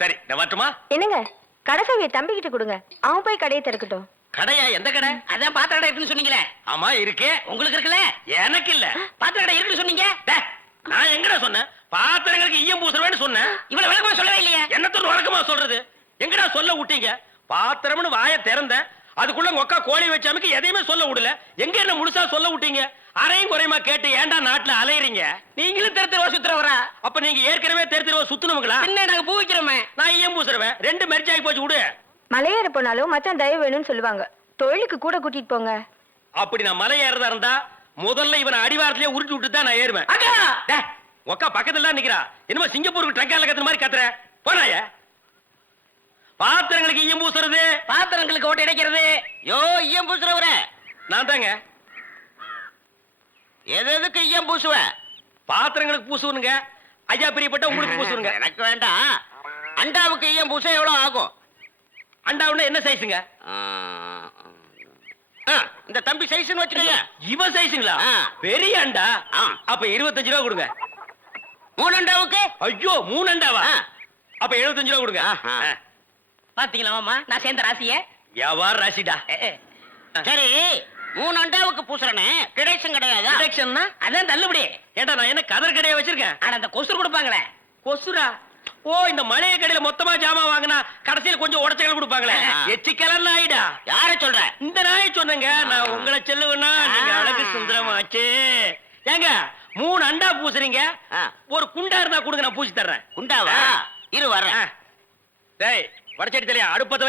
சரி நான் வரட்டுமா? என்னங்க, கடைசாவிய தம்பி கிட்ட கொடுங்க, அவன் போய் கடையை திறக்கட்டும். கடையா? எந்த கடை? அதான் பாத்திர கடை இருக்குன்னு சொன்னீங்களே. ஆமா இருக்கே. உங்களுக்கு இருக்குல்ல? எனக்கு இல்ல. பாத்திர கடை இருக்குன்னு சொன்னீங்க. நான் எங்கடா சொன்னேன்? பாத்திரங்களுக்கு ஈயம் பூசுறவேன்னு சொன்னேன். இவ்வளவு விளக்கமா சொல்லவே இல்லையே. என்னத்தோட வழக்கமா சொல்றது? எங்கடா சொல்ல விட்டீங்க? பாத்திரம்னு வாயை திறந்த அதுக்குள்ள உங்க அக்கா கோழி வச்சாமக்கு எதையுமே சொல்ல விடல. எங்க என்ன முழுசா சொல்ல விட்டீங்க? அரையும் குறையுமா கேட்டு ஏன்டா நாட்டுல அலையறீங்க? நீங்களும் தெரு தெருவா சுத்துறவரா? அப்ப நீங்க ஏற்கனவே தெரு தெருவா சுத்துனவங்களா? என்ன நாங்க பூ வைக்கிறோமே. நான் ஈயம் பூசுறவன். ரெண்டு மெர்ஜ் ஆகி போச்சு விடு. மலையேற போனாலும் மச்சான் தயவு வேணும்னு சொல்லுவாங்க. தொழிலுக்கு கூட கூட்டிட்டு போங்க. அப்படி நான் மலை ஏறதா இருந்தா முதல்ல இவனை அடிவாரத்திலேயே உருட்டி விட்டு தான் நான் ஏறுவேன். அக்கா டேய், உக்கா பக்கத்துல தான் நிக்கிறா. என்னமோ சிங்கப்பூருக்கு ட்ரங்கால கத்துற மாதிரி கத்துற. போறாய. பாத்திரங்களுக்கு ஈயம் பூசுறது. பாத்திரங்களுக்கு ஓட்டு இடைக்கிறது. யோ ஈயம் பூசுறவரே, நான் தாங்க. எதுக்கு ஈயம் பூசுவ? பாத்திரங்களுக்கு பூசுவனுங்க. ஐயா பிரியப்பட்ட உங்களுக்கு பூசுவனுங்க. எனக்கு வேண்டாம். அண்டாவுக்கு ஈயம் பூச எவ்வளவு ஆகும்? அண்டாவுன்னா என்ன சைஸுங்க? இந்த தம்பி சைஸ்னு வச்சுக்கோங்க. இவன் சைஸுங்களா? பெரிய அண்டா. அப்ப 25 ரூபா கொடுங்க. 3 அண்டாவுக்கு? ஐயோ 3 அண்டாவா? அப்ப 75 ரூபா கொடுங்க. பாத்தீங்களா மாமா, நான் சேர்ந்த ராசிய. வியாபார ராசிடா. சரி, 3 அண்டாவுக்கு பூசுறனே டிடக்ஷன் கிடையாதா? டிடக்ஷன்னா அதான் தள்ளுபடி. ஏண்டா நான் என்ன கதர் கடையை வச்சிருக்கேன்? ஆனா அந்த கொசுறு கொடுப்பாங்களே. கொசுரா? ஓ, இந்த மளிகை கடையில மொத்தமா ஜாமான் வாங்கினா கடைசியில கொஞ்சம் உடச்சல் கொடுப்பாங்களே. எச்சிக்கலர் நாயிடா. யார சொல்ற? இந்த நாயை சொன்னங்க. நான் உங்களை செல்லுவேன்னா நீங்க அழகு சுந்தரமாச்சு. ஏங்க 3 அண்டா பூசுறீங்க, ஒரு குண்டா இருந்தா கொடுங்க, நான் பூசி தர்றேன். குண்டாவா? இரு வர்றேன். டேய் வடச்சடி தலையா, அடுப்பத்தை